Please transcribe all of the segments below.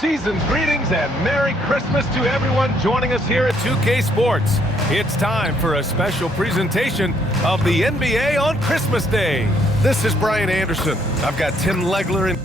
Season's greetings and Merry Christmas to everyone joining us here at 2K Sports. It's time for a special presentation of the NBA on Christmas Day. This is Brian Anderson. I've got Tim Legler in.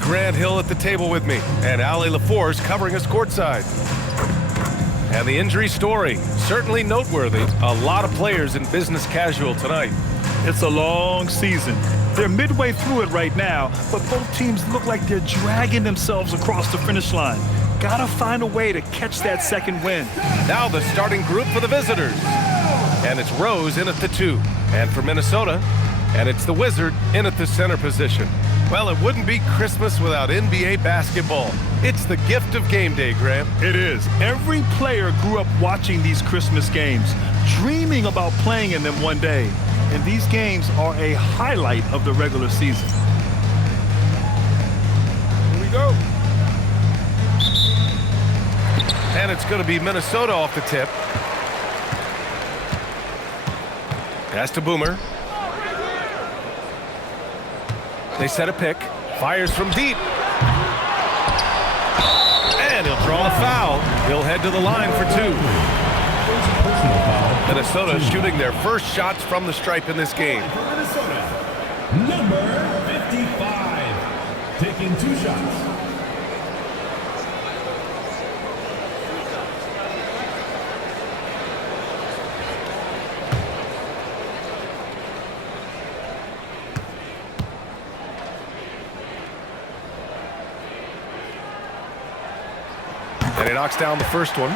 Grant Hill at the table with me, and Ali LaForce covering us courtside. And the injury story, certainly noteworthy. A lot of players in business casual tonight. It's a long season. They're midway through it right now, but both teams look like they're dragging themselves across the finish line. Gotta find a way to catch that second win. Now the starting group for the visitors. And it's Rose in at the 2. And for Minnesota, and it's the Wizard in at the center position. Well, it wouldn't be Christmas without NBA basketball. It's the gift of game day, Grant. It is. Every player grew up watching these Christmas games, dreaming about playing in them one day. And these games are a highlight of the regular season. Here we go. And it's going to be Minnesota off the tip. Pass to Boomer. They set a pick. Fires from deep. And he'll draw the foul. He'll head to the line for 2. Minnesota shooting their first shots from the stripe in this game. Minnesota, number 55, taking 2 shots. And he knocks down the first one.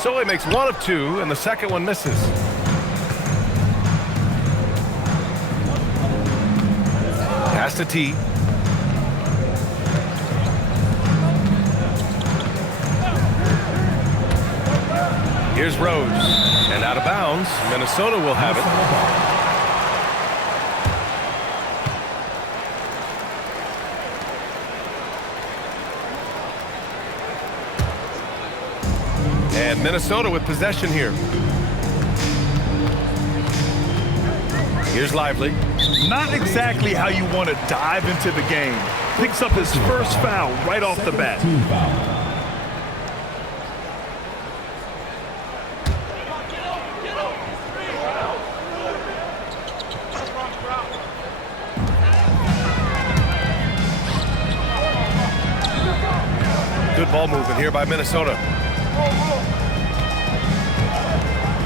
So he makes 1 of 2, and the second one misses. Pass to T. Here's Rose. And out of bounds. Minnesota will have it. And Minnesota with possession here. Here's Lively. Not exactly how you want to dive into the game. Picks up his first foul right off the bat. Good ball movement here by Minnesota.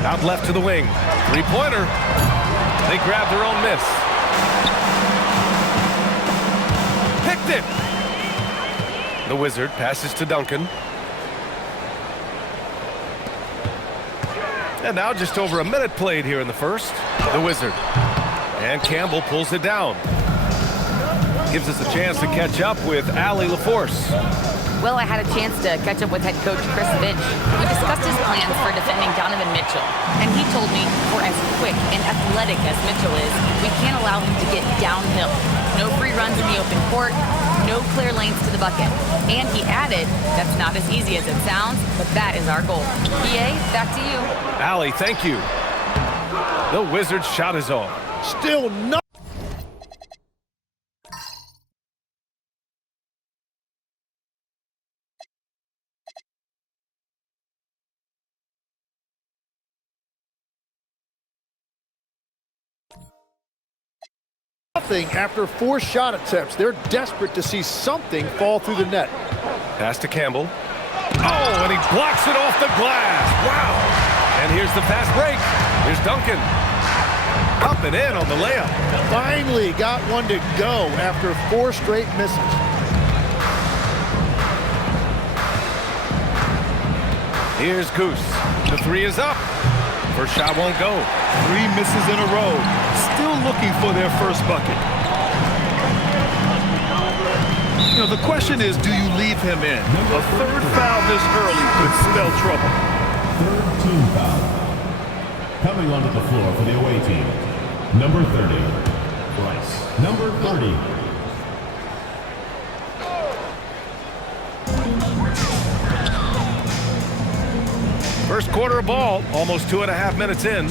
Out left to the wing. 3-pointer. They grab their own miss. Picked it. The Wizard passes to Duncan. And now just over a minute played here in the first. The Wizard. And Campbell pulls it down. Gives us a chance to catch up with Ali LaForce. Well, I had a chance to catch up with head coach Chris Finch. We discussed his plans for defending Donovan Mitchell. And he told me, for as quick and athletic as Mitchell is, we can't allow him to get downhill. No free runs in the open court, no clear lanes to the bucket. And he added, that's not as easy as it sounds, but that is our goal. PA, back to you. Ali, thank you. The Wizard's shot is off. Still not. After 4 shot attempts. They're desperate to see something fall through the net. Pass to Campbell. Oh, and he blocks it off the glass. Wow. And here's the fast break. Here's Duncan. Up and in on the layup. Finally got one to go after 4 straight misses. Here's Goose. The 3 is up. First shot won't go. 3 misses in a row. Still looking for their first bucket. You know, the question is, do you leave him in? A third foul this early could spell trouble. Third team foul. Coming onto the floor for the away team. Number 30, Bryce. Number 30. First quarter of ball, almost 2.5 minutes in.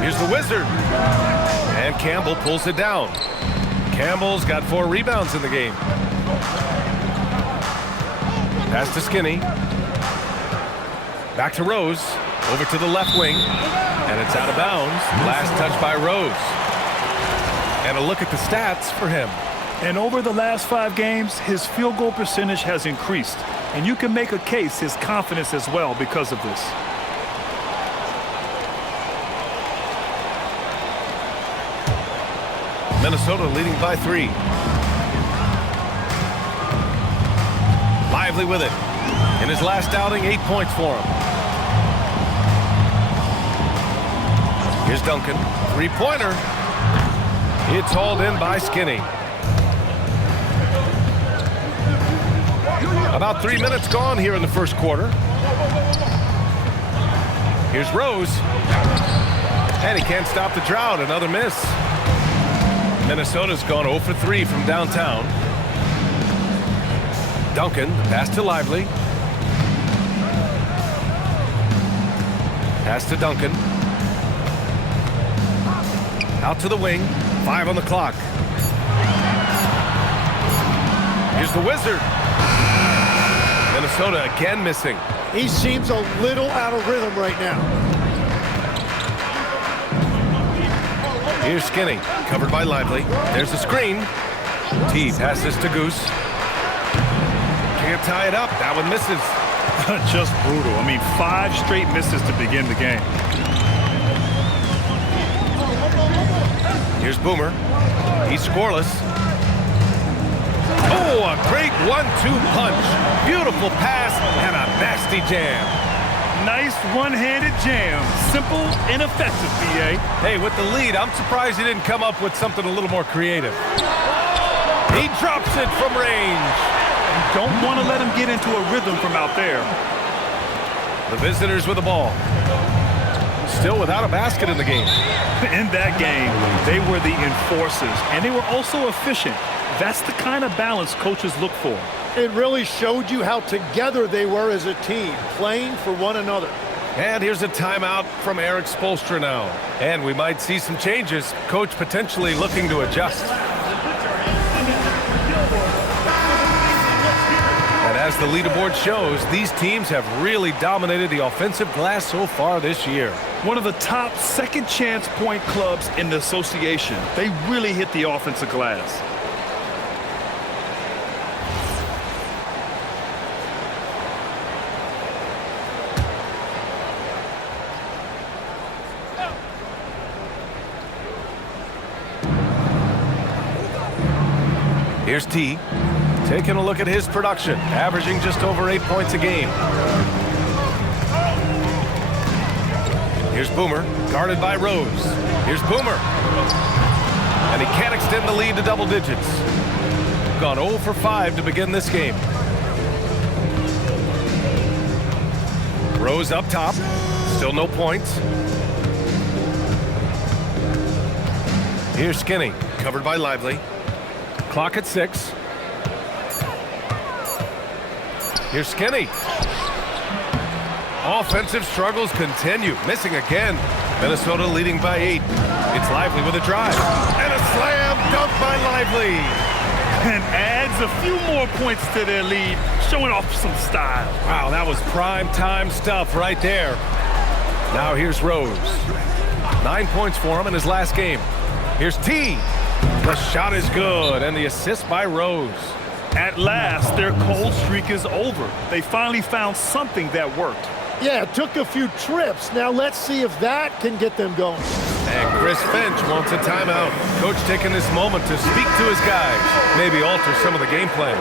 Here's the Wizard. And Campbell pulls it down. Campbell's got 4 rebounds in the game. Pass to Skinny. Back to Rose. Over to the left wing. And it's out of bounds. Last touch by Rose. And a look at the stats for him. And over the last 5 games, his field goal percentage has increased. And you can make a case his confidence as well because of this. Minnesota leading by 3. Lively with it. In his last outing, 8 points for him. Here's Duncan. 3-pointer. It's hauled in by Skinny. About 3 minutes gone here in the first quarter. Here's Rose. And he can't stop the drought. Another miss. Minnesota's gone 0 for 3 from downtown. Duncan, pass to Lively. Pass to Duncan. Out to the wing. 5 on the clock. Here's the Wizard. Minnesota again missing. He seems a little out of rhythm right now. Here's Skinny, covered by Lively. There's the screen. T passes to Goose. Can't tie it up. That one misses. Just brutal. I mean, 5 straight misses to begin the game. Here's Boomer. He's scoreless. Oh, a great 1-2 punch. Beautiful pass and a nasty jam. Nice one-handed jam. Simple and effective, BA. Hey, with the lead, I'm surprised he didn't come up with something a little more creative. He drops it from range. Don't want to let him get into a rhythm from out there. The visitors with the ball. Still without a basket in the game. In that game, they were the enforcers, and they were also efficient. That's the kind of balance coaches look for. It really showed you how together they were as a team, playing for one another. And here's a timeout from Eric Spoelstra now. And we might see some changes. Coach potentially looking to adjust. And as the leaderboard shows, these teams have really dominated the offensive glass so far this year. One of the top second chance point clubs in the association. They really hit the offensive glass. Here's T, taking a look at his production, averaging just over 8 points a game. Here's Boomer, guarded by Rose. Here's Boomer. And he can't extend the lead to double digits. Gone 0 for 5 to begin this game. Rose up top, still no points. Here's Skinny, covered by Lively. Clock at 6. Here's Skinny. Offensive struggles continue. Missing again. Minnesota leading by 8. It's Lively with a drive. And a slam dunk by Lively. And adds a few more points to their lead, showing off some style. Wow, that was prime time stuff right there. Now here's Rose. 9 points for him in his last game. Here's T. The shot is good, and the assist by Rose. At last, their cold streak is over. They finally found something that worked. Yeah, it took a few trips. Now let's see if that can get them going. And Chris Finch wants a timeout. Coach taking this moment to speak to his guys, maybe alter some of the game plan.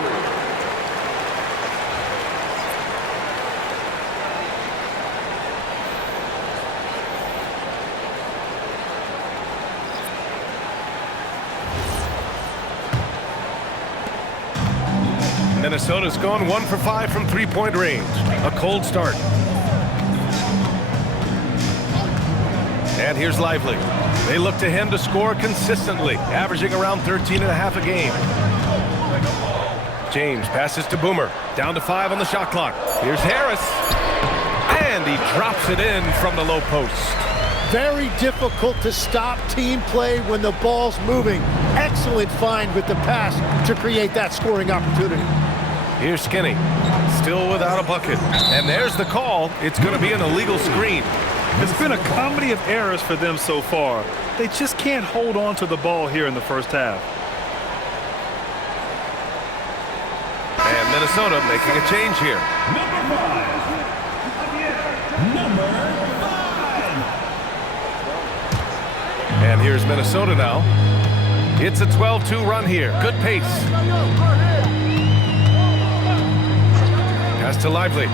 Minnesota's gone 1 for 5 from three-point range. A cold start. And here's Lively. They look to him to score consistently, averaging around 13.5 a game. James passes to Boomer. Down to 5 on the shot clock. Here's Harris. And he drops it in from the low post. Very difficult to stop team play when the ball's moving. Excellent find with the pass to create that scoring opportunity. Here's Skinny, still without a bucket. And there's the call. It's going to be an illegal screen. It's been a comedy of errors for them so far. They just can't hold on to the ball here in the first half. And Minnesota making a change here. Number 5. And here's Minnesota now. It's a 12-2 run here. Good pace. Pass to Lively.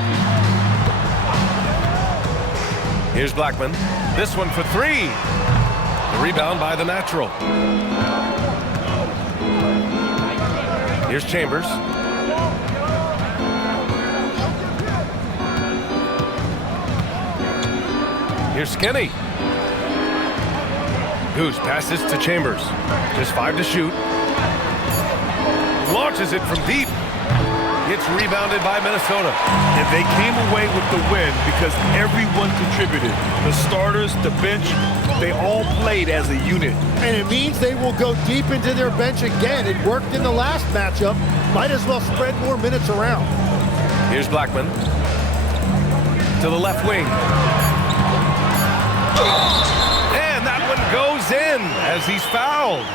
Here's Blackman. This one for 3. The rebound by the natural. Here's Chambers. Here's Skinny. Goose passes to Chambers. Just 5 to shoot. Launches it from deep. Gets rebounded by Minnesota. And they came away with the win because everyone contributed. The starters, the bench, they all played as a unit. And it means they will go deep into their bench again. It worked in the last matchup. Might as well spread more minutes around. Here's Blackman. To the left wing. And that one goes in as he's fouled.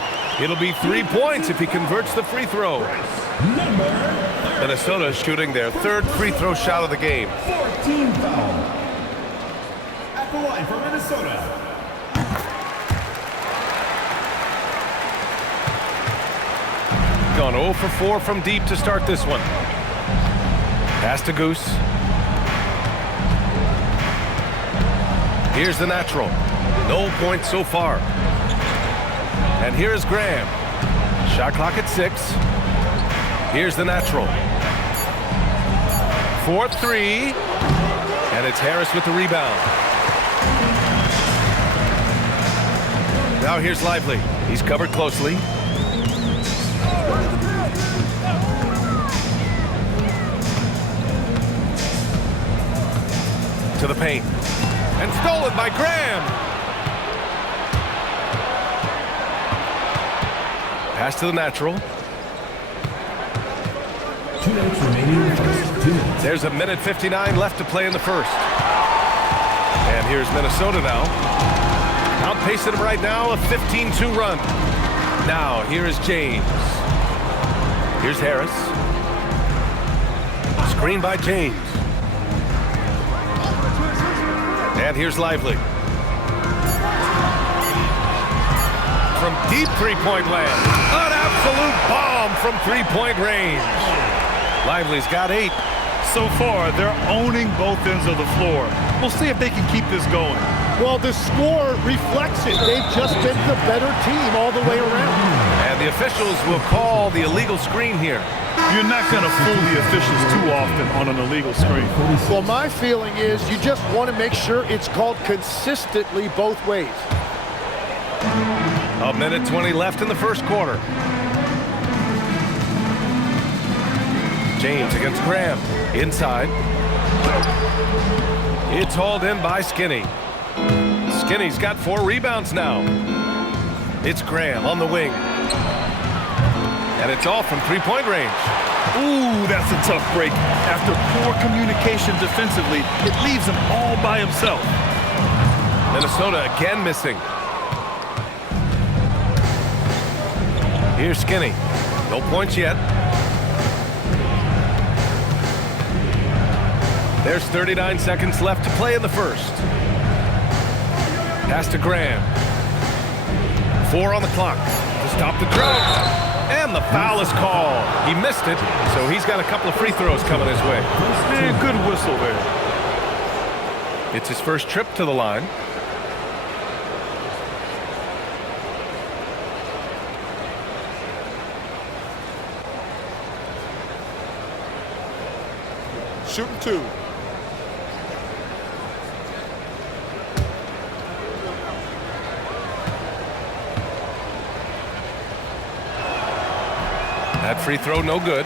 It'll be 3 points if he converts the free throw. Minnesota shooting their 3rd free throw shot of the game. 14 foul. At the line for Minnesota. Gone 0 for 4 from deep to start this one. Pass to Goose. Here's the natural. No points so far. And here's Graham. Shot clock at 6. Here's the natural. 4-3. And it's Harris with the rebound. Now here's Lively. He's covered closely. To the paint. And stolen by Graham. Pass to the natural. 2 minutes remaining in the first. 2 minutes. There's a minute 59 left to play in the first. And here's Minnesota now. Outpacing them right now, a 15-2 run. Now, here is James. Here's Harris. Screen by James. And here's Lively. From deep three-point land. An absolute bomb from three-point range. Lively's got 8. So far, they're owning both ends of the floor. We'll see if they can keep this going. Well, the score reflects it. They've just been the better team all the way around. And the officials will call the illegal screen here. You're not going to fool the officials too often on an illegal screen. Well, my feeling is you just want to make sure it's called consistently both ways. A minute 20 left in the first quarter. James against Graham. Inside. It's hauled in by Skinny. Skinny's got 4 rebounds now. It's Graham on the wing. And it's off from three-point range. Ooh, that's a tough break. After poor communication defensively, it leaves him all by himself. Minnesota again missing. Here's Skinny. No points yet. There's 39 seconds left to play in the first. Pass to Graham. 4 on the clock to stop the drought. And the foul is called. He missed it, so he's got a couple of free throws coming his way. Man, good whistle there. It's his first trip to the line. Shooting 2. That free throw, no good.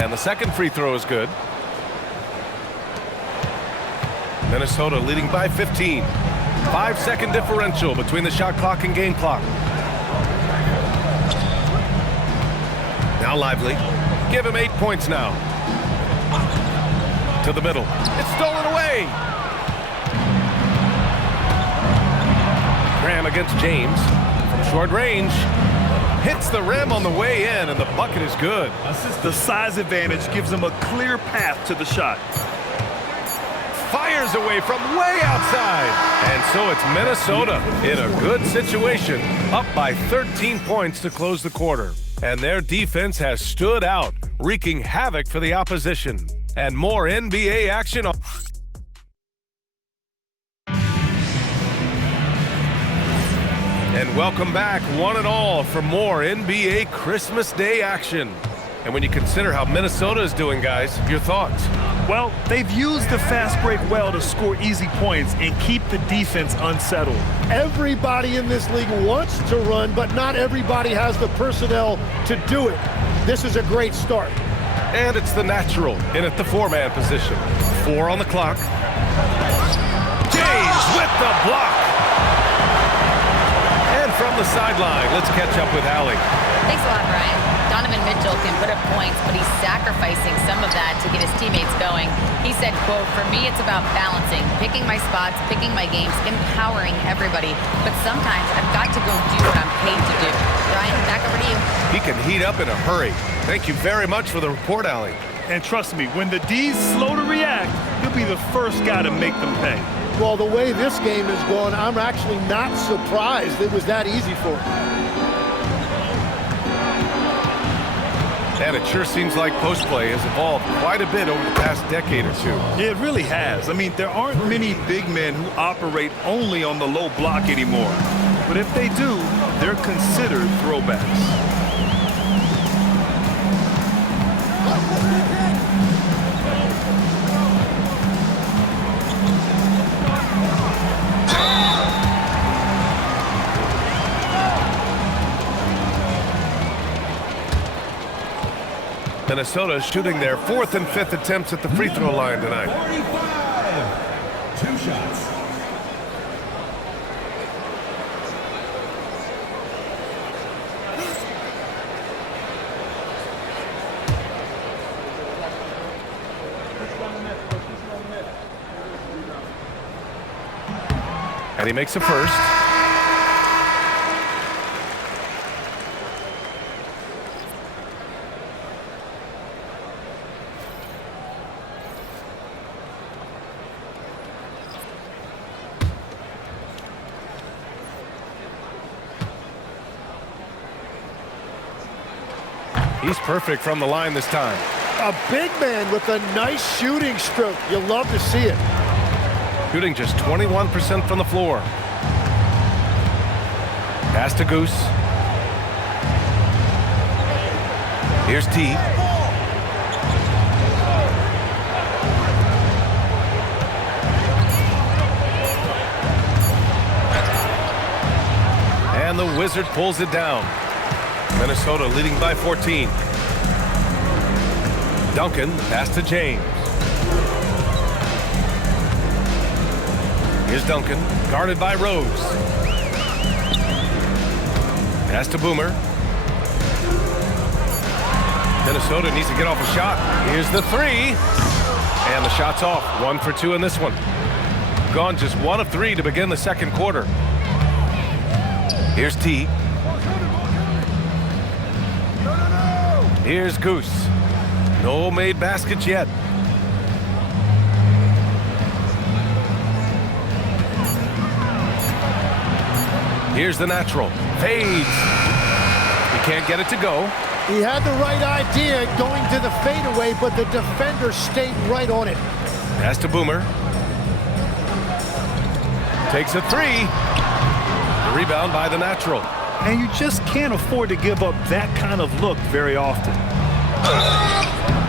And the second free throw is good. Minnesota leading by 15. 5-second differential between the shot clock and game clock. Now Lively. Give him 8 points now. To the middle. It's stolen away. Graham against James. From short range. Hits the rim on the way in, and the bucket is good. The size advantage gives him a clear path to the shot. Fires away from way outside. And so it's Minnesota in a good situation, up by 13 points to close the quarter. And their defense has stood out, wreaking havoc for the opposition. And more NBA action. And welcome back, one and all, for more NBA Christmas Day action. And when you consider how Minnesota is doing, guys, your thoughts? Well, they've used the fast break well to score easy points and keep the defense unsettled. Everybody in this league wants to run, but not everybody has the personnel to do it. This is a great start. And it's the natural in at the 4-man position. 4 on the clock. James with the block. And from the sideline, let's catch up with Allie. Thanks a lot, Brian. Donovan Mitchell can put up points, but he's sacrificing some of that to get his teammates going. He said, quote, "For me, it's about balancing, picking my spots, picking my games, empowering everybody. But sometimes I've got to go do what I'm paid to do." Brian, back over to you. He can heat up in a hurry. Thank you very much for the report, Allie. And trust me, when the D's slow to react, he'll be the first guy to make them pay. Well, the way this game is going, I'm actually not surprised it was that easy for him. And it sure seems like post play has evolved quite a bit over the past decade or two. Yeah, it really has. I mean, there aren't many big men who operate only on the low block anymore. But if they do, they're considered throwbacks. Minnesota shooting their 4th and 5th attempts at the free throw line tonight. 45. 2 shots. And he makes a first. He's perfect from the line this time. A big man with a nice shooting stroke. You'll love to see it. Shooting just 21% from the floor. Pass to Goose. Here's T. And the Wizard pulls it down. Minnesota leading by 14. Duncan, pass to James. Here's Duncan, guarded by Rose. Pass to Boomer. Minnesota needs to get off a shot. Here's the 3. And the shot's off. 1 for 2 in this one. Gone just 1 of 3 to begin the second quarter. Here's T. Here's Goose. No made baskets yet. Here's the natural. Fades. He can't get it to go. He had the right idea going to the fadeaway, but the defender stayed right on it. Pass to Boomer. Takes a three. The rebound by the natural. And you just can't afford to give up that kind of look very often.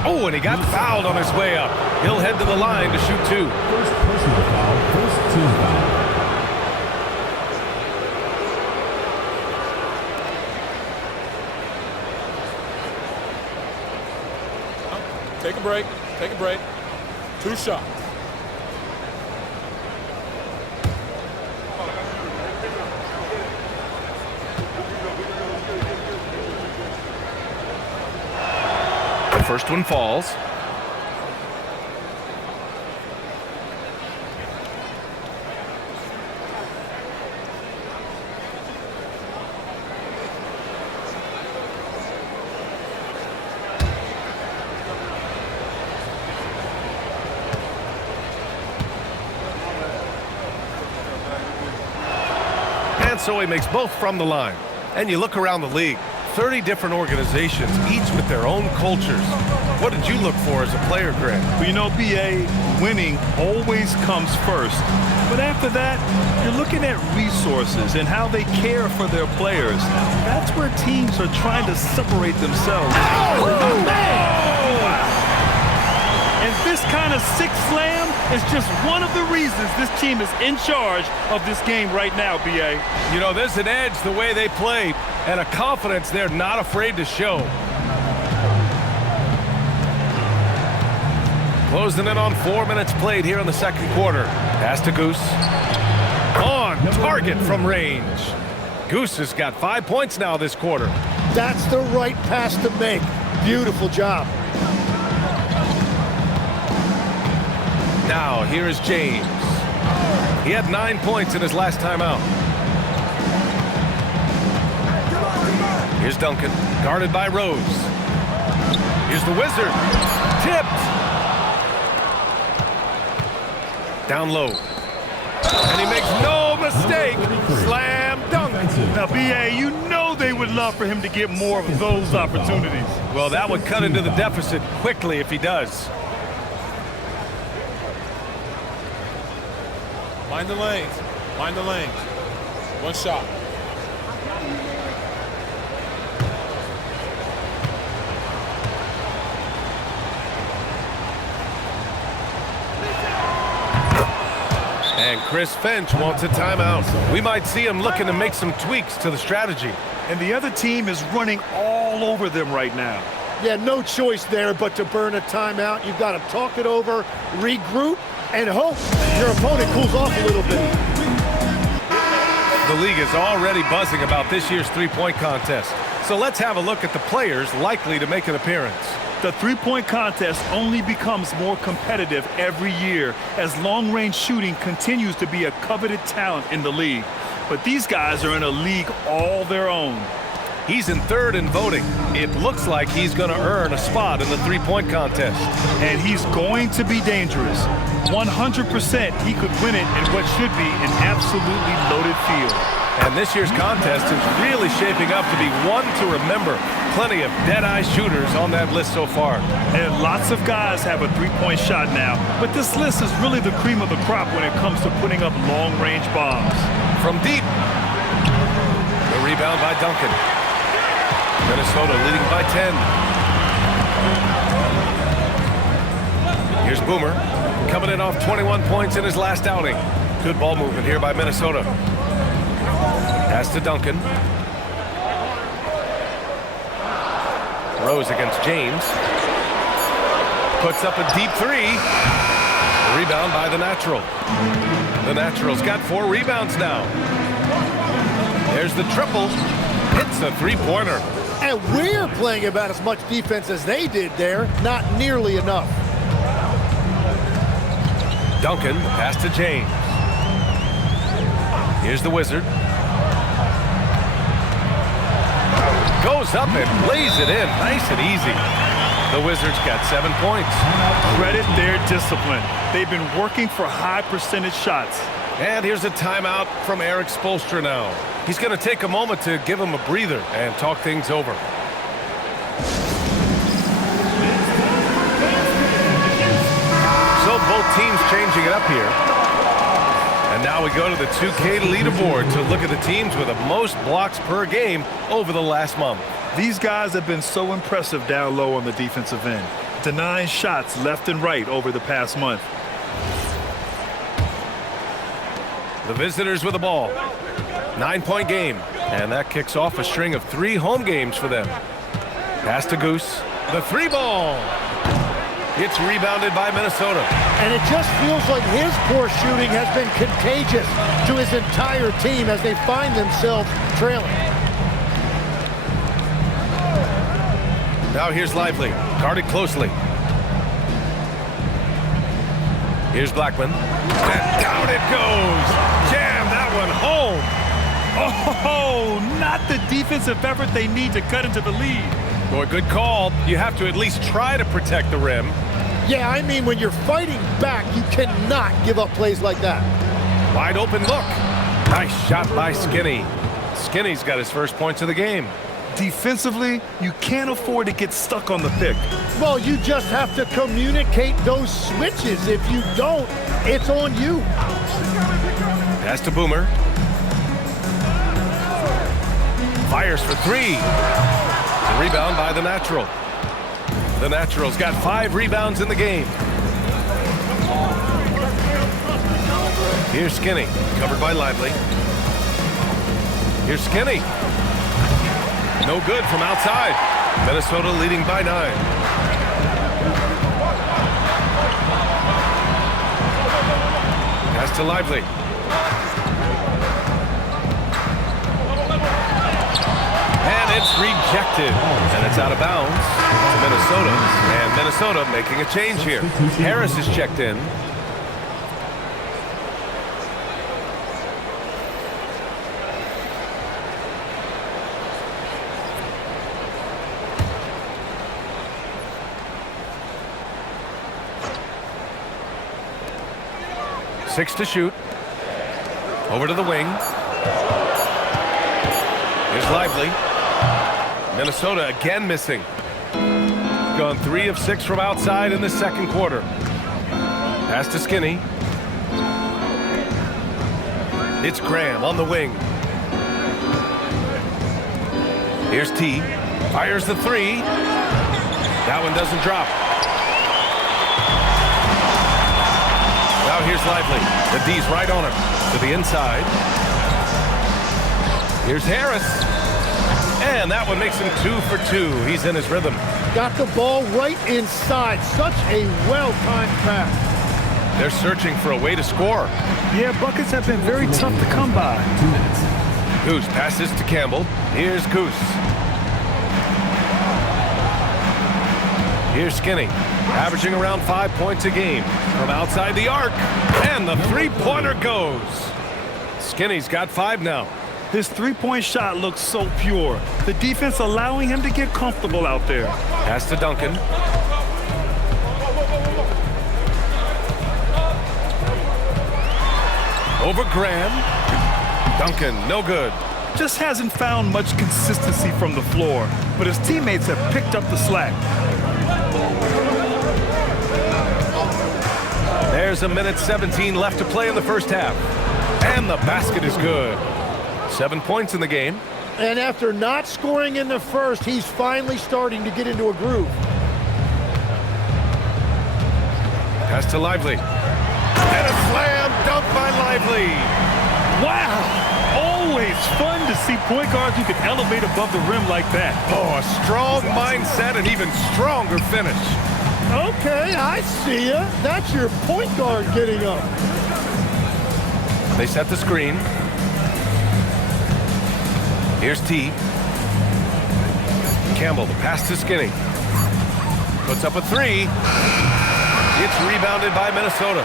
Oh, and he got fouled on his way up. He'll head to the line to shoot two. First personal foul, first team foul. Take a break. Take a break. 2 shots. The first one falls. And so he makes both from the line. And you look around the league, 30 different organizations, each with their own cultures. What did you look for as a player, Greg? Well, you know, BA, winning always comes first. But after that, you're looking at resources and how they care for their players. That's where teams are trying to separate themselves. Oh, man! And this kind of sick slam is just one of the reasons this team is in charge of this game right now, BA. You know, there's an edge the way they play and a confidence they're not afraid to show. Closing in on 4 minutes played here in the second quarter. Pass to Goose. On target from range. Goose has got 5 points now this quarter. That's the right pass to make. Beautiful job. Now, here is James. He had 9 points in his last time out. Here's Duncan, guarded by Rose. Here's the Wizard. Tipped. Down low. And he makes no mistake. Slam dunk. Now, BA, you know they would love for him to get more of those opportunities. Well, that would cut into the deficit quickly if he does. Mind the lanes. Mind the lanes. 1 shot. And Chris Finch wants a timeout. We might see him looking to make some tweaks to the strategy. And the other team is running all over them right now. Yeah, no choice there but to burn a timeout. You've got to talk it over, regroup, and hope your opponent cools off a little bit. The league is already buzzing about this year's three-point contest. So let's have a look at the players likely to make an appearance. The three-point contest only becomes more competitive every year as long-range shooting continues to be a coveted talent in the league. But these guys are in a league all their own. He's in third in voting. It looks like he's going to earn a spot in the three-point contest. And he's going to be dangerous. 100% he could win it in what should be an absolutely loaded field. And this year's contest is really shaping up to be one to remember. Plenty of dead-eye shooters on that list so far. And lots of guys have a three-point shot now, but this list is really the cream of the crop when it comes to putting up long-range bombs. From deep. The rebound by Duncan. Minnesota leading by 10. Here's Boomer, coming in off 21 points in his last outing. Good ball movement here by Minnesota. Pass to Duncan. Rose against James. Puts up a deep three. Rebound by the Natural. The Natural's got 4 rebounds now. There's the triple. Hits the three-pointer. And we're playing about as much defense as they did there. Not nearly enough. Duncan, pass to James. Here's the Wizard. Goes up and lays it in. Nice and easy. The Wizards got 7 points. Credit their discipline. They've been working for high percentage shots. And here's a timeout from Eric Spoelstra now. He's going to take a moment to give him a breather and talk things over. So both teams changing it up here. And now we go to the 2K leaderboard to look at the teams with the most blocks per game over the last month. These guys have been so impressive down low on the defensive end, denying shots left and right over the past month. The visitors with the ball. 9-point game. And that kicks off a string of 3 home games for them. Pass to Goose. The 3-ball. It's rebounded by Minnesota. And it just feels like his poor shooting has been contagious to his entire team as they find themselves trailing. Now here's Lively, guarded closely. Here's Blackman. And down it goes. Jam that one home. Oh, not the defensive effort they need to cut into the lead. Boy, good call. You have to at least try to protect the rim. Yeah, I mean, when you're fighting back, you cannot give up plays like that. Wide open look. Nice shot by Skinny. Skinny's got his first points of the game. Defensively, you can't afford to get stuck on the pick. Well, you just have to communicate those switches. If you don't, it's on you. Pass to Boomer. Fires for 3. The rebound by the Natural. The Natural's got 5 rebounds in the game. Here's Skinny, covered by Lively. Here's Skinny. No good from outside. Minnesota leading by 9. Pass to Lively. And it's rejected. And it's out of bounds to Minnesota. And Minnesota making a change here. Harris is checked in. Six to shoot. Over to the wing. Here's Lively. Minnesota again missing. Gone 3 of 6 from outside in the second quarter. Pass to Skinny. It's Graham on the wing. Here's T. Fires the 3. That one doesn't drop. Now here's Lively. The D's right on him. To the inside. Here's Harris. And that one makes him 2 for 2. He's in his rhythm. Got the ball right inside. Such a well-timed pass. They're searching for a way to score. Yeah, buckets have been very tough to come by. 2 minutes. Goose passes to Campbell. Here's Goose. Here's Skinny, averaging around 5 points a game from outside the arc. And the 3-pointer goes. Skinny's got 5 now. His 3-point shot looks so pure. The defense allowing him to get comfortable out there. Pass to Duncan. Over Graham. Duncan, no good. Just hasn't found much consistency from the floor, but his teammates have picked up the slack. There's 1:17 left to play in the first half. And the basket is good. 7 points in the game. And after not scoring in the first, he's finally starting to get into a groove. Pass to Lively. And a slam dunk by Lively. Wow! Always fun to see point guards who can elevate above the rim like that. Oh, a strong mindset and even stronger finish. Okay, I see ya. That's your point guard getting up. They set the screen. Here's T. Campbell, the pass to Skinny. Puts up a 3. It's rebounded by Minnesota.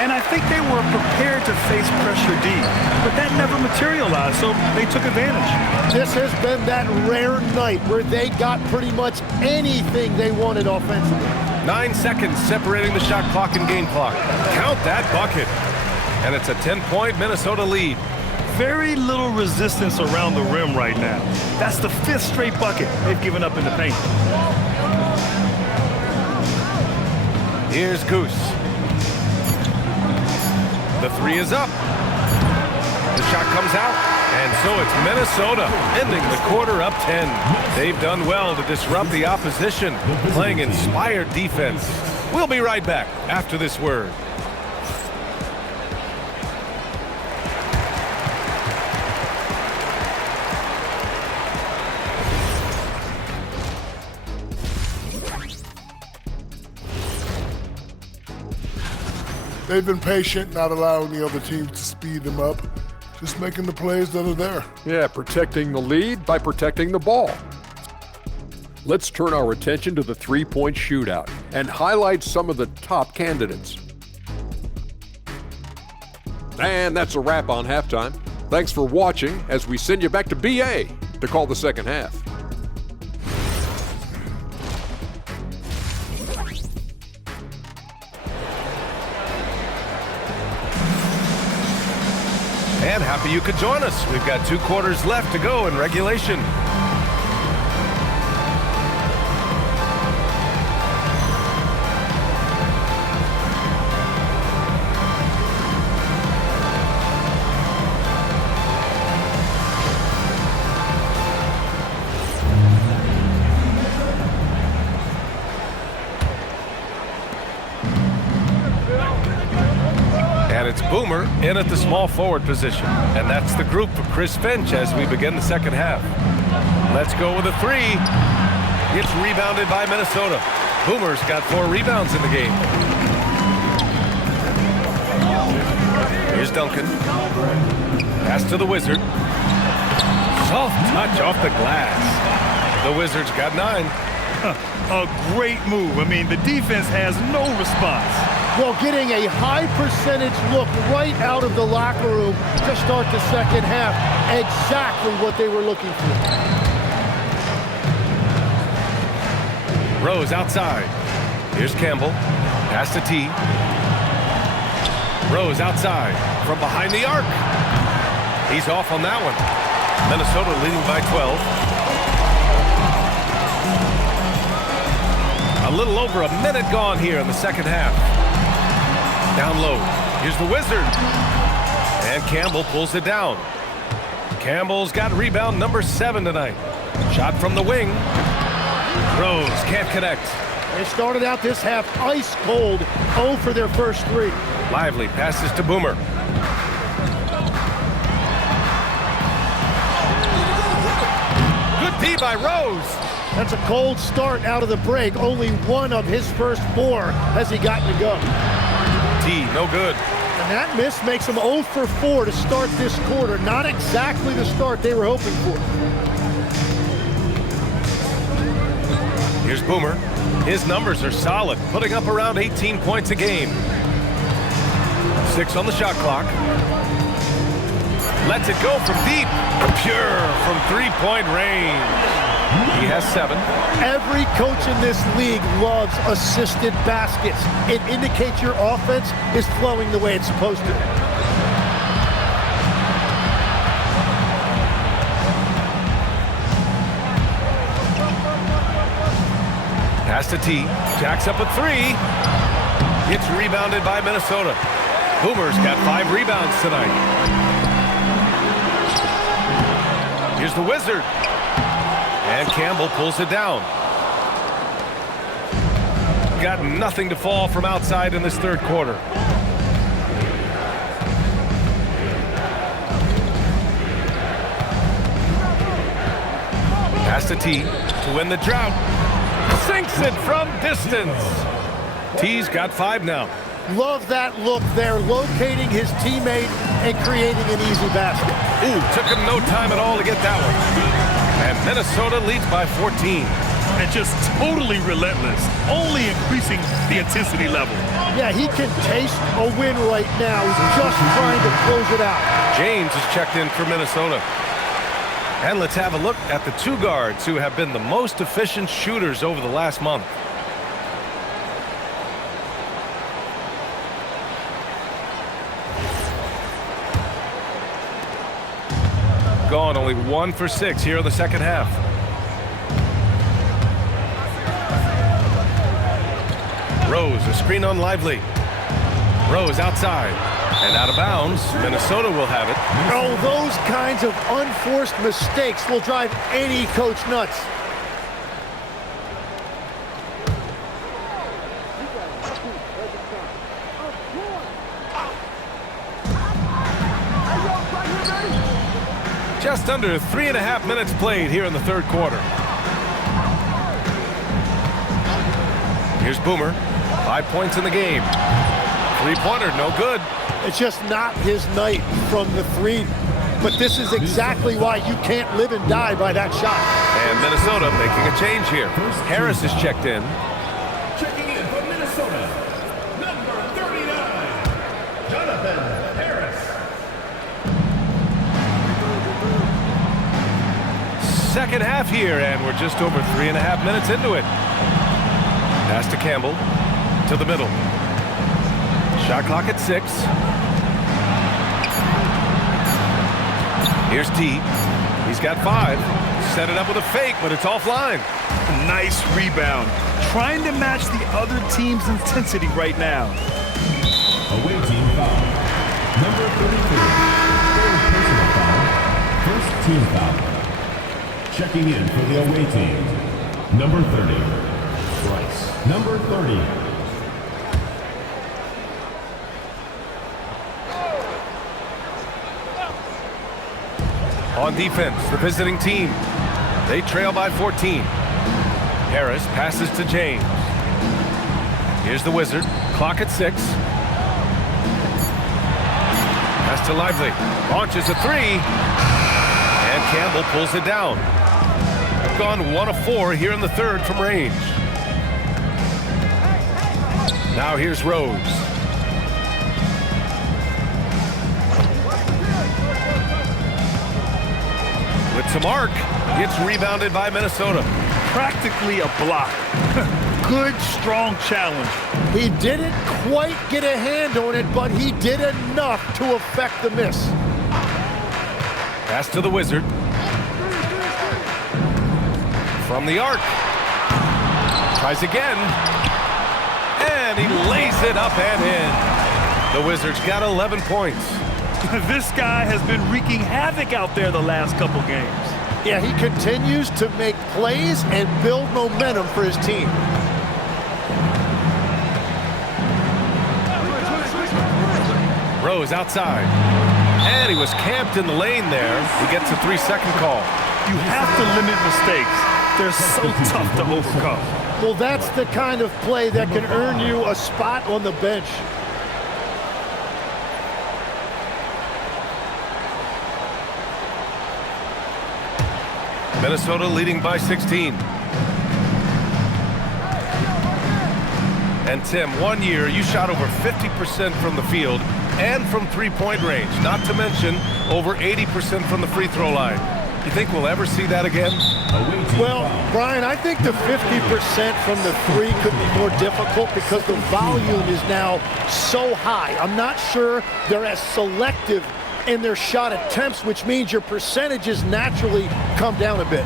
And I think they were prepared to face pressure deep, but that never materialized, so they took advantage. This has been that rare night where they got pretty much anything they wanted offensively. 9 seconds separating the shot clock and game clock. Count that bucket. And it's a 10-point Minnesota lead. Very little resistance around the rim right now. That's the 5th straight bucket they've given up in the paint. Here's Goose. The three is up. The shot comes out. And so it's Minnesota ending the quarter up 10. They've done well to disrupt the opposition, playing inspired defense. We'll be right back after this word. They've been patient, not allowing the other teams to speed them up, just making the plays that are there. Yeah, protecting the lead by protecting the ball. Let's turn our attention to the three-point shootout and highlight some of the top candidates. And that's a wrap on halftime. Thanks for watching as we send you back to BA to call the second half. And happy you could join us. We've got 2 quarters left to go in regulation. And it's Boomer in at the small forward position. And that's the group for Chris Finch as we begin the second half. Let's go with a three. It's rebounded by Minnesota. Boomer's got 4 rebounds in the game. Here's Duncan. Pass to the Wizard. Soft touch off the glass. The Wizards got 9. A great move. I mean, the defense has no response. Well, getting a high percentage look right out of the locker room to start the second half. Exactly what they were looking for. Rose outside. Here's Campbell. Pass to T. Rose outside from behind the arc. He's off on that one. Minnesota leading by 12. A little over a minute gone here in the second half. Down low. Here's the Wizard. And Campbell pulls it down. Campbell's got rebound number 7 tonight. Shot from the wing. Rose can't connect. They started out this half ice cold, 0 for their first 3. Lively passes to Boomer. Good D by Rose. That's a cold start out of the break. Only 1 of his first 4 has he gotten to go. T, no good. And that miss makes him 0 for 4 to start this quarter. Not exactly the start they were hoping for. Here's Boomer. His numbers are solid, putting up around 18 points a game. 6 on the shot clock. Lets it go from deep. Pure from 3-point range. He has 7. Every coach in this league loves assisted baskets. It indicates your offense is flowing the way it's supposed to. Pass to T. Jacks up a 3. It's rebounded by Minnesota. Boomer's got 5 rebounds tonight. Here's the Wizard. And Campbell pulls it down. Got nothing to fall from outside in this third quarter. Pass to T to win the drought. Sinks it from distance. T's got 5 now. Love that look there, locating his teammate and creating an easy basket. Ooh, took him no time at all to get that one. And Minnesota leads by 14. And just totally relentless, only increasing the intensity level. Yeah, he can taste a win right now. He's just trying to close it out. James is checked in for Minnesota. And let's have a look at the two guards who have been the most efficient shooters over the last month. Gone only 1 for 6 here in the second half. Rose, a screen on Lively. Rose outside and out of bounds. Minnesota will have it. Oh, those kinds of unforced mistakes will drive any coach nuts. Just under 3.5 minutes played here in the third quarter. Here's Boomer. 5 points in the game. Three-pointer, no good. It's just not his night from the three. But this is exactly why you can't live and die by that shot. And Minnesota making a change here. Harris is checked in. Checking in from Minnesota, number 39, Jonathan Harris. Second half here, and we're just over 3.5 minutes into it. Pass to Campbell, to the middle. Shot clock at 6. Here's T. He's got 5. Set it up with a fake, but it's offline. Nice rebound. Trying to match the other team's intensity right now. Away team foul. Number 33, third personal foul, first team foul. Checking in for the away team, number 30, Bryce. Number 30. On defense, the visiting team. They trail by 14. Harris passes to James. Here's the Wizard. Clock at 6. Pass to Lively. Launches a 3. And Campbell pulls it down. They've gone 1 of 4 here in the third from range. Now here's Rose. With some arc, it's rebounded by Minnesota. Practically a block. Good, strong challenge. He didn't quite get a hand on it, but he did enough to affect the miss. Pass to the Wizard. From the arc. Tries again. And he lays it up and in. The Wizards got 11 points. This guy has been wreaking havoc out there the last couple games. Yeah, he continues to make plays and build momentum for his team. Rose outside. And he was camped in the lane there. He gets a 3-second call. You have to limit mistakes. They're so tough to overcome. Well, that's the kind of play that can earn you a spot on the bench. Minnesota leading by 16. And Tim, 1 year you shot over 50% from the field and from three-point range, not to mention over 80% from the free throw line. You think we'll ever see that again? Well, Brian, I think the 50% from the three could be more difficult because the volume is now so high. I'm not sure they're as selective in their shot attempts, which means your percentages naturally come down a bit.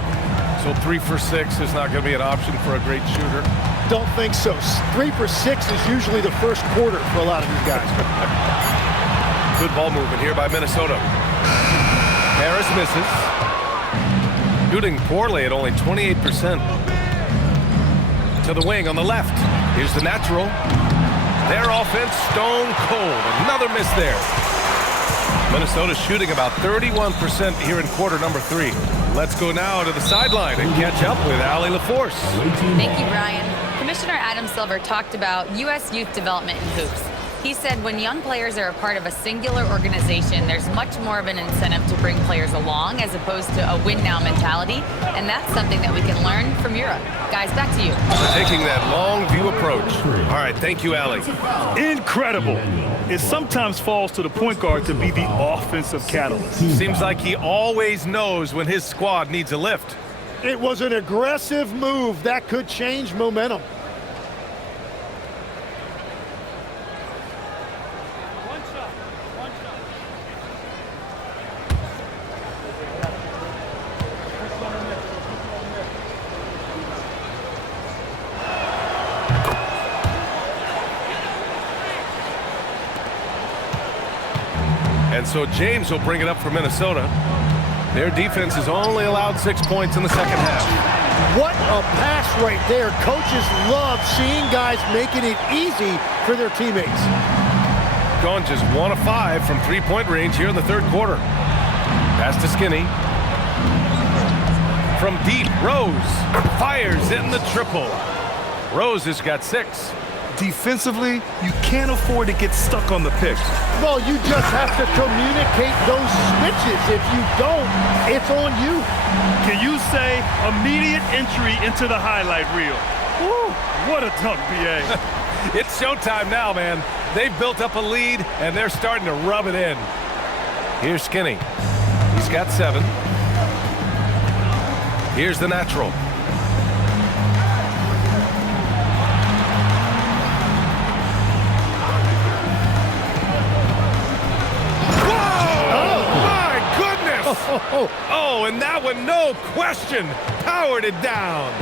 So 3 for 6 is not going to be an option for a great shooter? Don't think so. 3 for 6 is usually the first quarter for a lot of these guys. Good ball movement here by Minnesota. Harris misses. Shooting poorly at only 28%. To the wing on the left. Here's the natural. Their offense stone cold. Another miss there. Minnesota shooting about 31% here in quarter number 3. Let's go now to the sideline and catch up with Allie LaForce. Thank you, Brian. Commissioner Adam Silver talked about U.S. youth development in hoops. He said when young players are a part of a singular organization, there's much more of an incentive to bring players along as opposed to a win-now mentality, and that's something that we can learn from Europe. Guys, back to you. Taking that long view approach. All right, thank you, Allie. Incredible. It sometimes falls to the point guard to be the offensive catalyst. Seems like he always knows when his squad needs a lift. It was an aggressive move that could change momentum. And so James will bring it up for Minnesota. Their defense has only allowed 6 points in the second half. What a pass right there. Coaches love seeing guys making it easy for their teammates. Gone just 1 of 5 from three-point range here in the third quarter. Pass to Skinny. From deep, Rose fires in the triple. Rose has got 6. Defensively, you can't afford to get stuck on the pick. Well, you just have to communicate those switches. If you don't, it's on you. Can you say immediate entry into the highlight reel? Woo, what a dunk, BA. It's showtime now, man. They've built up a lead, and they're starting to rub it in. Here's Skinny. He's got 7. Here's the natural. Oh, and that one, no question, powered it down.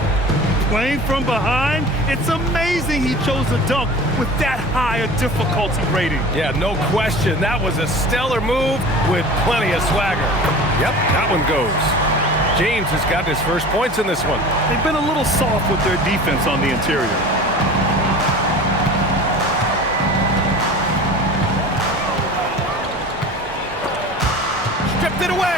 Playing from behind, it's amazing he chose a dunk with that high a difficulty rating. Yeah, no question. That was a stellar move with plenty of swagger. Yep, that one goes. James has got his first points in this one. They've been a little soft with their defense on the interior. Stripped it away.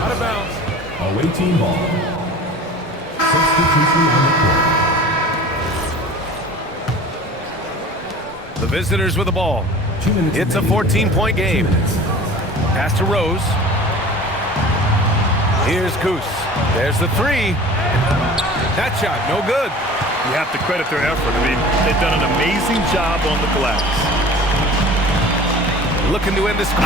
Out of bounds. Away team ball. Substitution on the court. The visitors with the ball. 2 minutes. It's a 14-point game. Pass to Rose. Here's Goose. There's the 3. That shot, no good. You have to credit their effort. I mean, they've done an amazing job on the glass. Looking to end this. Oh!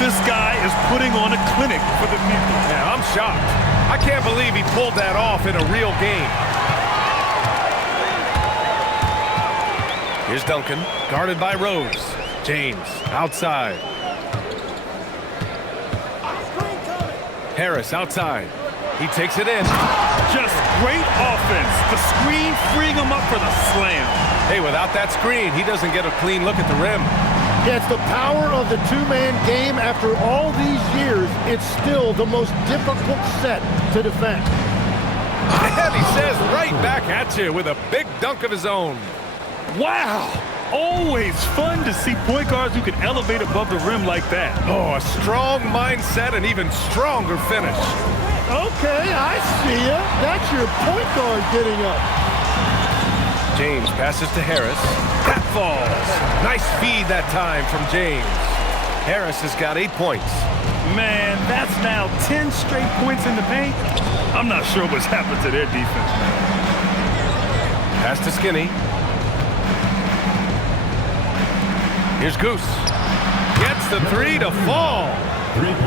This guy is putting on a clinic for the people. Yeah, I'm shocked. I can't believe he pulled that off in a real game. Here's Duncan, guarded by Rose. James, outside. Harris, outside. He takes it in. Just great offense. The screen freeing him up for the slam. Hey, without that screen, he doesn't get a clean look at the rim. Yeah, it's the power of the two-man game. After all these years, it's still the most difficult set to defend. And he says right back at you with a big dunk of his own. Wow! Always fun to see point guards who can elevate above the rim like that. Oh, a strong mindset and even stronger finish. Okay, I see ya. That's your point guard getting up. James passes to Harris. That falls. Nice feed that time from James. Harris has got 8 points. Man, that's now 10 straight points in the paint. I'm not sure what's happened to their defense. Pass to Skinny. Here's Goose. Gets the 3 to fall.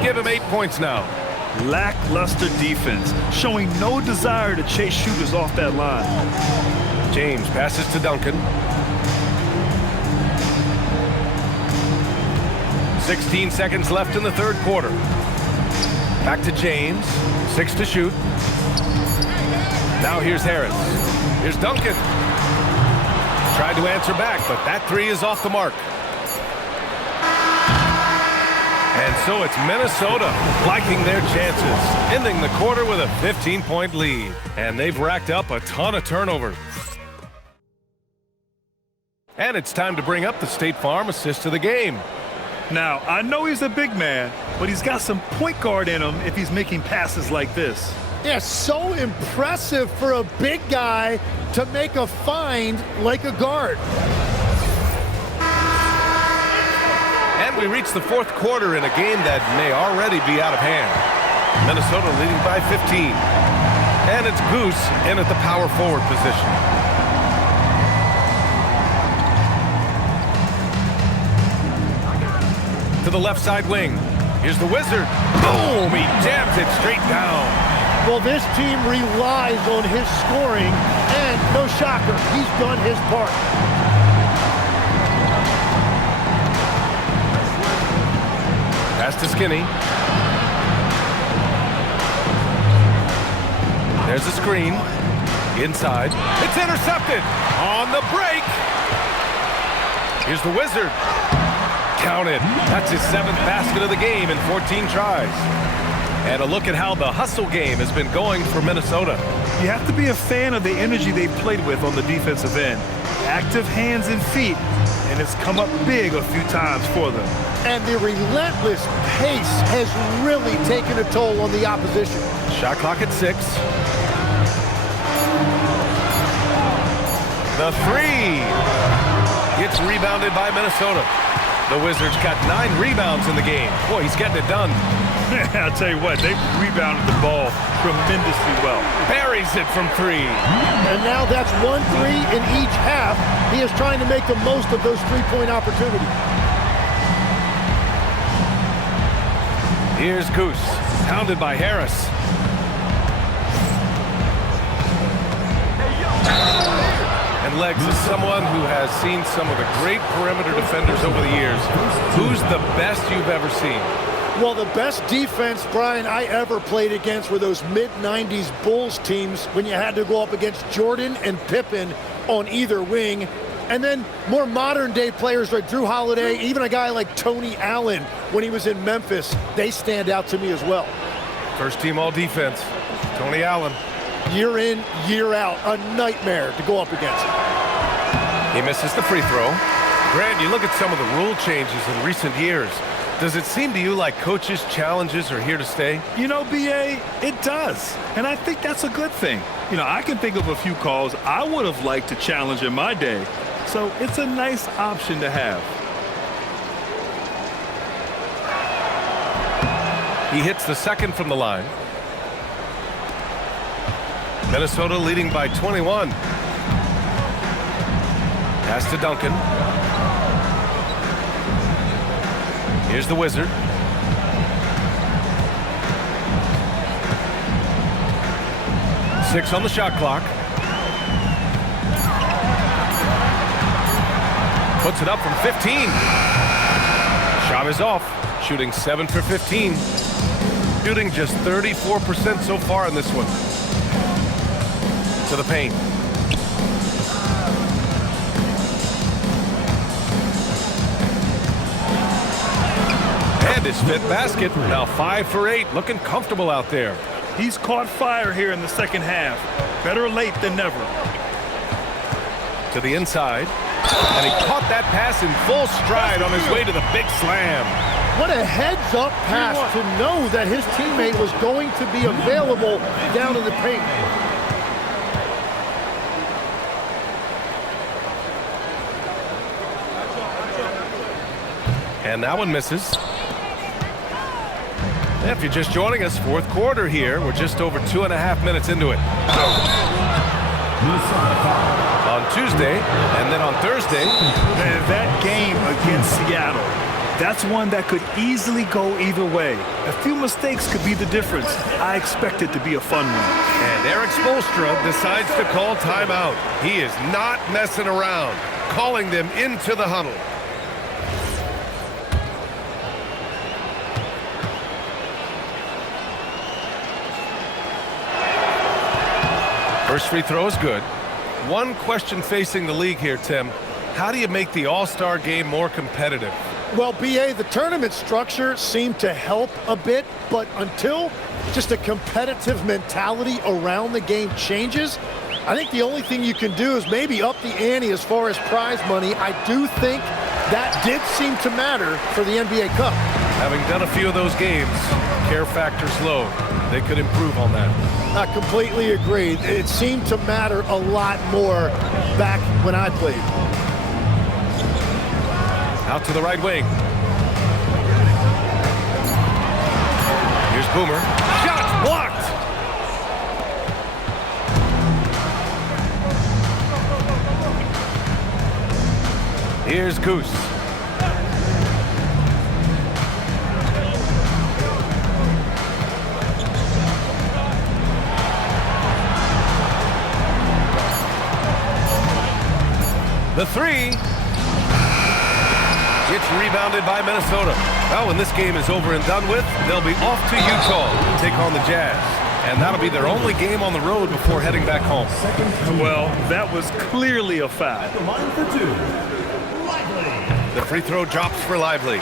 Give him 8 points now. Lackluster defense, showing no desire to chase shooters off that line. James passes to Duncan. 16 seconds left in the third quarter. Back to James. 6 to shoot. Now here's Harris. Here's Duncan. Tried to answer back, but that 3 is off the mark. And so it's Minnesota liking their chances, ending the quarter with a 15-point lead. And they've racked up a ton of turnovers. And it's time to bring up the State Farm assist of the game. Now, I know he's a big man, but he's got some point guard in him if he's making passes like this. Yeah, so impressive for a big guy to make a find like a guard. And we reach the fourth quarter in a game that may already be out of hand. Minnesota leading by 15. And it's Goose in at the power forward position. To the left side wing. Here's the Wizard. Boom! He jams it straight down. Well, this team relies on his scoring, and no shocker, he's done his part. Pass to Skinny. There's a screen. Inside. It's intercepted. On the break. Here's the Wizard. Counted. That's his 7th basket of the game in 14 tries. And a look at how the hustle game has been going for Minnesota. You have to be a fan of the energy they've played with on the defensive end. Active hands and feet, and it's come up big a few times for them. And the relentless pace has really taken a toll on the opposition. Shot clock at 6. The 3. It's rebounded by Minnesota. The Wizards got 9 rebounds in the game. Boy, he's getting it done. I'll tell you what, they rebounded the ball tremendously well. Buries it from 3. And now that's 1 3 in each half. He is trying to make the most of those three-point opportunities. Here's Goose, pounded by Harris. And Legs is someone who has seen some of the great perimeter defenders over the years. Who's the best you've ever seen? Well, the best defense, Brian, I ever played against were those mid-90s Bulls teams when you had to go up against Jordan and Pippen on either wing. And then more modern-day players like Drew Holiday, even a guy like Tony Allen when he was in Memphis, they stand out to me as well. First team all-defense, Tony Allen. Year in, year out, a nightmare to go up against. He misses the free throw. Grant, you look at some of the rule changes in recent years. Does it seem to you like coaches' challenges are here to stay? You know, BA, it does. And I think that's a good thing. You know, I can think of a few calls I would have liked to challenge in my day. So it's a nice option to have. He hits the second from the line. Minnesota leading by 21. Pass to Duncan. Here's the Wizard. Six on the shot clock. Puts it up from 15. Shot is off. Shooting 7 for 15. Shooting just 34% so far in this one. To the paint. And his 5th basket. Now 5 for 8. Looking comfortable out there. He's caught fire here in the second half. Better late than never. To the inside. And he caught that pass in full stride on his way to the big slam. What a heads-up pass to know that his teammate was going to be available down in the paint. And that one misses. If you're just joining us, fourth quarter here. We're just over 2.5 minutes into it. On Tuesday, and then on Thursday. Man, that game against Seattle, that's one that could easily go either way. A few mistakes could be the difference. I expect it to be a fun one. And Eric Spoelstra decides to call timeout. He is not messing around, calling them into the huddle. First free throw is good. One question facing the league here, Tim. How do you make the All-Star game more competitive? Well, BA, the tournament structure seemed to help a bit, but until just a competitive mentality around the game changes, I think the only thing you can do is maybe up the ante as far as prize money. I do think that did seem to matter for the NBA Cup. Having done a few of those games, care factor's low. They could improve on that. I completely agree. It seemed to matter a lot more back when I played. Out to the right wing. Here's Boomer. Shot blocked. Here's Goose. The three. It's rebounded by Minnesota. Well, when this game is over and done with, they'll be off to Utah to take on the Jazz. And that'll be their only game on the road before heading back home. Well, that was clearly a foul. At the line for two, Lively. The free throw drops for Lively.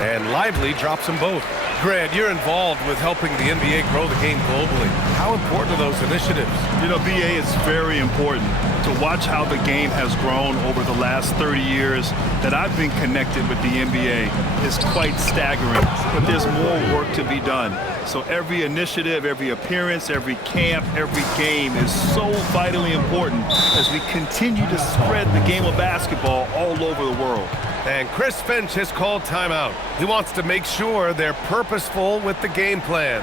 And Lively drops them both. Grant, you're involved with helping the NBA grow the game globally. How important are those initiatives? You know, BA, is very important to watch how the game has grown over the last 30 years that I've been connected with the NBA is quite staggering, but there's more work to be done. So every initiative, every appearance, every camp, every game is so vitally important as we continue to spread the game of basketball all over the world. And Chris Finch has called timeout. He wants to make sure they're purposeful with the game plan.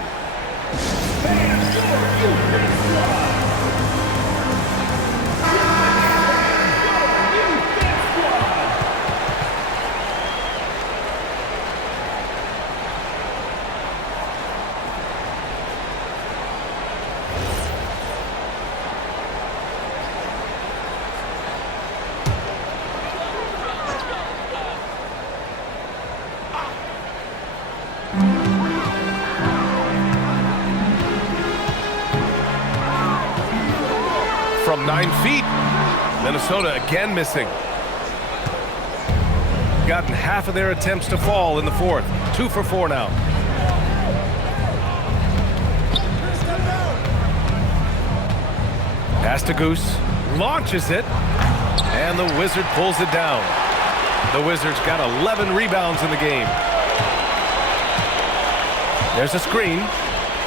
From 9 feet, Minnesota again missing. Gotten half of their attempts to fall in the fourth. 2 for 4 now. Pass to Goose, launches it, and the Wizard pulls it down. The Wizards got 11 rebounds in the game. There's a screen.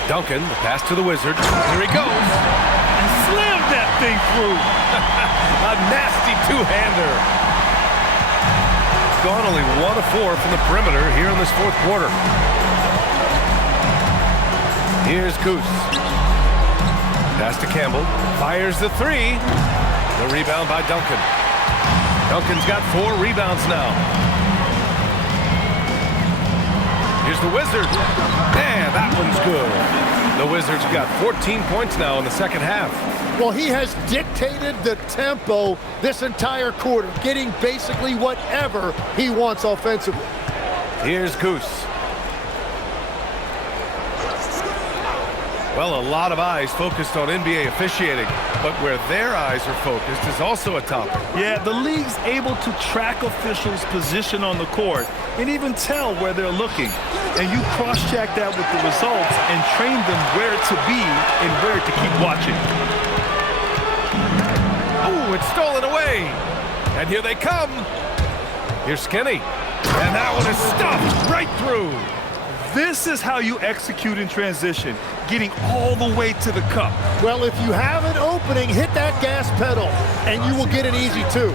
Duncan, the pass to the Wizard. Here he goes. Slammed that thing through. A nasty two-hander. It's gone only 1 of 4 from the perimeter here in this fourth quarter. Here's Goose. Pass to Campbell. Fires the three. The rebound by Duncan. Duncan's got 4 rebounds now. Here's the Wizard. Man, that one's good. The Wizards got 14 points now in the second half. Well, he has dictated the tempo this entire quarter, getting basically whatever he wants offensively. Here's Goose. Well, a lot of eyes focused on NBA officiating, but where their eyes are focused is also a topic. Yeah, the league's able to track officials' position on the court and even tell where they're looking. And you cross-check that with the results and train them where to be and where to keep watching. Oh, it's stolen away. And here they come. Here's Skinny. And that one is stuffed right through. This is how you execute in transition, getting all the way to the cup. Well, if you have an opening, hit that gas pedal, and you will get an easy 2.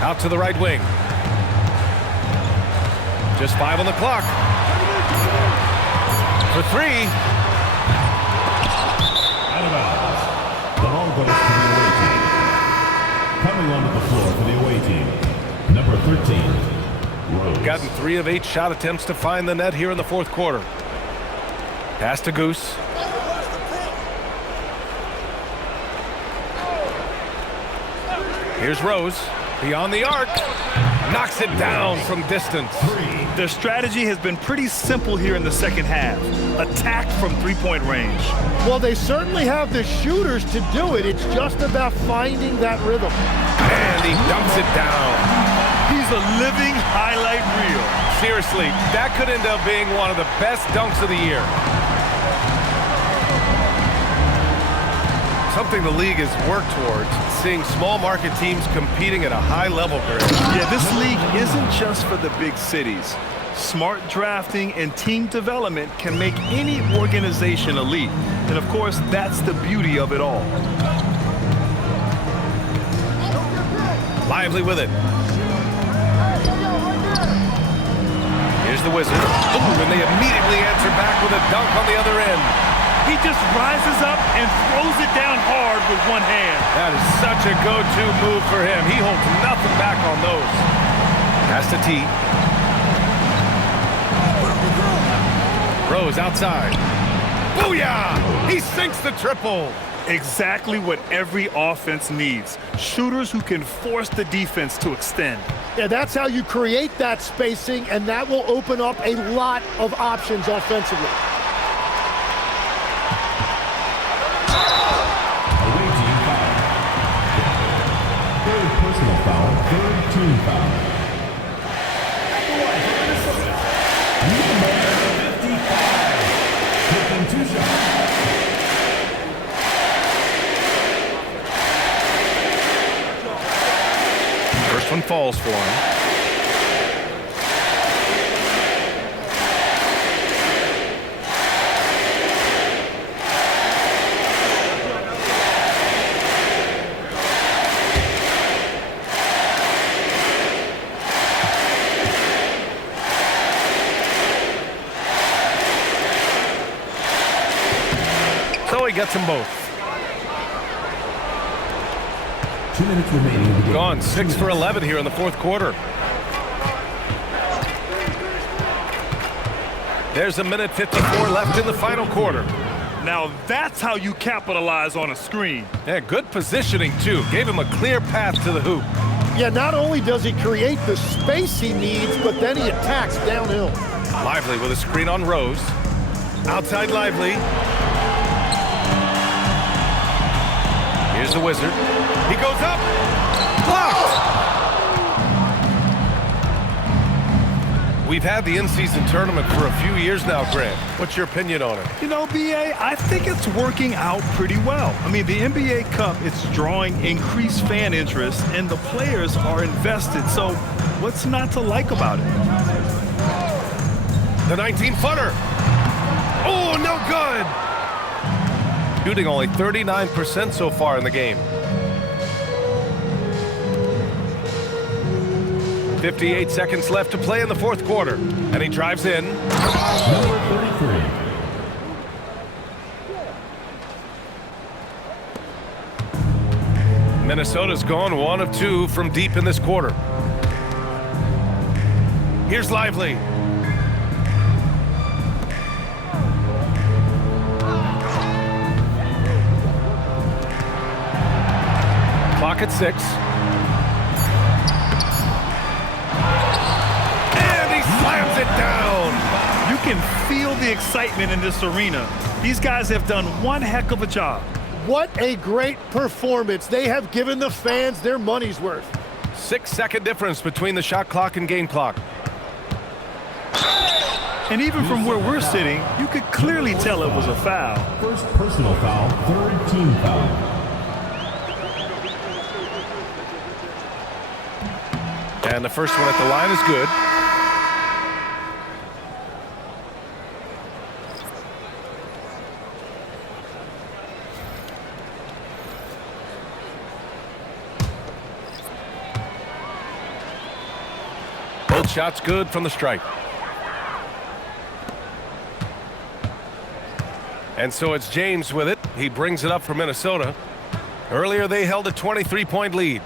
Out to the right wing. Just 5 on the clock. For 3. Out of bounds. The ball goes to the away team. Coming onto the floor for the away team, number 13, Rose. Gotten 3 of 8 shot attempts to find the net here in the fourth quarter. Pass to Goose. Here's Rose. Beyond the arc. Knocks it down from distance. Their strategy has been pretty simple here in the second half. Attack from three-point range. Well, they certainly have the shooters to do it. It's just about finding that rhythm. And he dumps it down. He's a living highlight reel. Seriously, that could end up being one of the best dunks of the year. Something the league has worked towards, seeing small market teams competing at a high level, Greg. Yeah, this league isn't just for the big cities. Smart drafting and team development can make any organization elite. And of course, that's the beauty of it all. Lively with it. Here's the Wizard. Ooh, and they immediately answer back with a dunk on the other end. He just rises up and throws it down hard with one hand. That is such a go-to move for him. He holds nothing back on those. Pass to T. Rose outside. Booyah! He sinks the triple. Exactly what every offense needs. Shooters who can force the defense to extend. Yeah, that's how you create that spacing, and that will open up a lot of options offensively. Away team foul. Third personal foul, third team foul. Number 55, taking 2 shots. First one falls for him. So he gets them both. 2 minutes remaining in the game. Gone 6 for 11 here in the fourth quarter. There's a minute 54 left in the final quarter. Now that's how you capitalize on a screen. Yeah, good positioning too. Gave him a clear path to the hoop. Yeah, not only does he create the space he needs, but then he attacks downhill. Lively with a screen on Rose. Outside Lively. Here's the Wizard. He goes up. Blocked. We've had the in-season tournament for a few years now, Grant. What's your opinion on it? You know, BA, I think it's working out pretty well. I mean, the NBA Cup, it's drawing increased fan interest, and the players are invested. So what's not to like about it? The 19-footer. Oh, no good. Shooting only 39% so far in the game. 58 seconds left to play in the fourth quarter. And he drives in. Number 33. Minnesota's gone 1 of 2 from deep in this quarter. Here's Lively. Clock at 6. And he slams it down. You can feel the excitement in this arena. These guys have done one heck of a job. What a great performance. They have given the fans their money's worth. 6-second difference between the shot clock and game clock. And even from where we're sitting, you could clearly tell it was a foul. First personal foul, third team foul. And the first one at the line is good. Both shots good from the stripe. And so it's James with it. He brings it up for Minnesota. Earlier they held a 23-point lead.